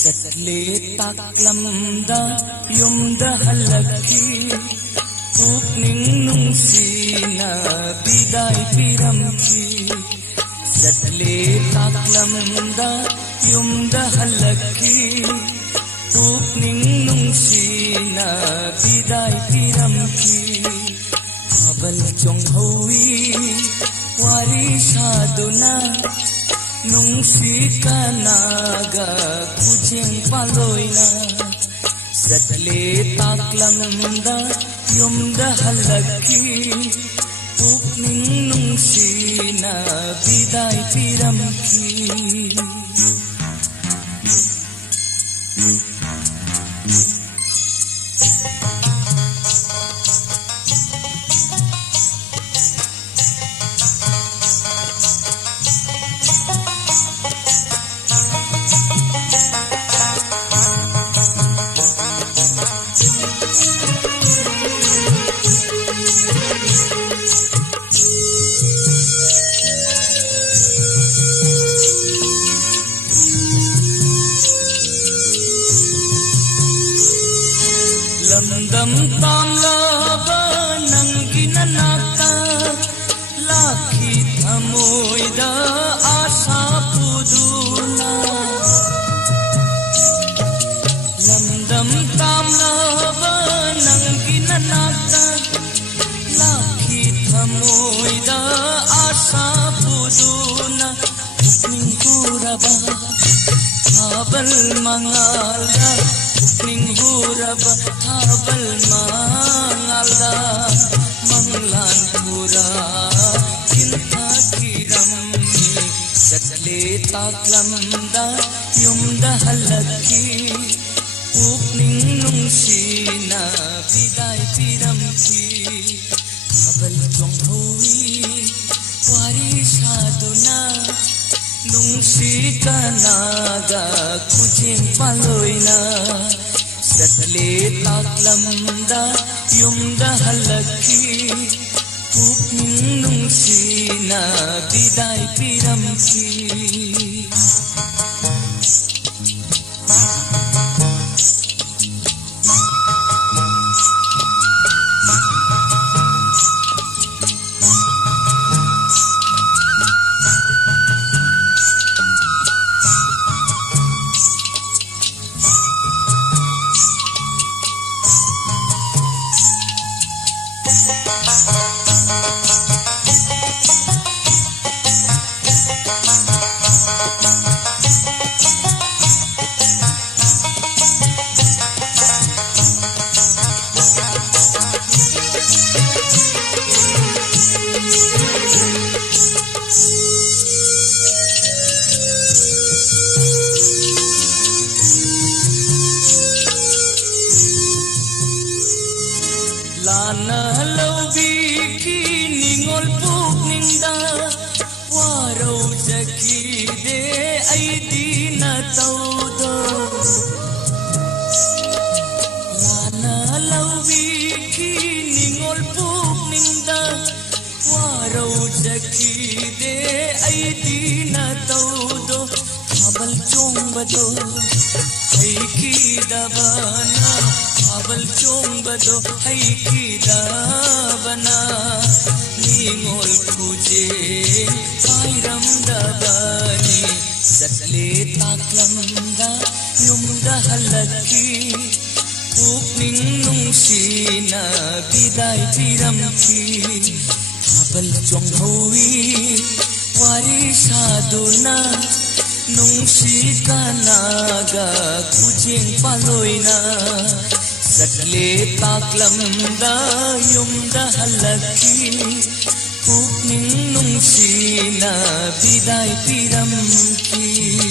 Satle taklamda yumda halaki Pukning nungsina biday piramki Satle taklamda yumda halaki Pukning nungsina biday piramki Abal chong hawi wari saduna Nungsi kanaga kujeng paloina Satle taklamda yumda halaki Pukning nungsina biday piramki Lamdam tamlaba nangi nanakta Laki thamoida asa puduna Lamdam tamlaba nangi nanakta Laki thamoida asa puduna Pukning kuraba habal mangalda Pukning huraba habal mangalda Manglan hura kinta kiramni Satle taklamda yumda halaki Pukning nungsina biday piramki Habal chong hawi wari saduna Nungsi kanaga kujeng paloina Satle taklamda yumda halaki Pukning nungsina biday piramki Lana laubi ki ningol pukningda Warau jaki de aidi na taudo Lana laubi ki ningol pukningda Warau jaki de aidi na taudo Habal chong bado hai ki dabana Habal chong bado hai ki dabana Ningol kuje pairam dabani Satle taklamda yumda halaki Pukning nungsina biday piramki Habal chong hawi wari saduna Nungsi kanaga kujeng paloina Satle taklamda yumda halaki Pukning nungsina biday piramki